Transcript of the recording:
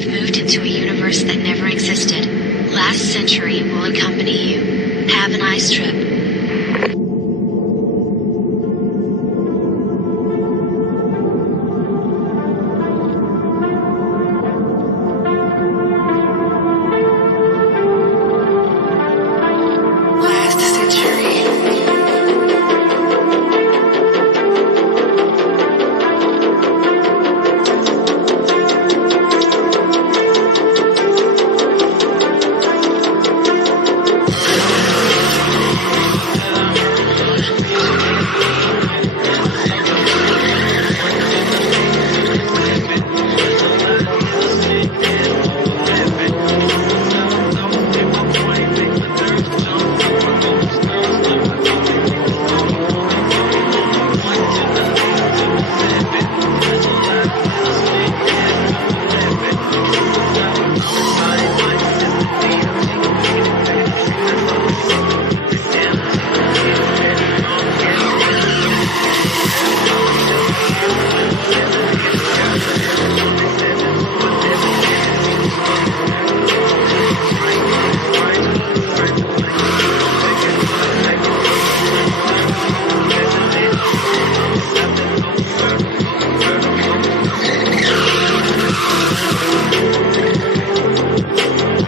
have moved into a universe that never existed. Last century will accompany you. Have a nice trip.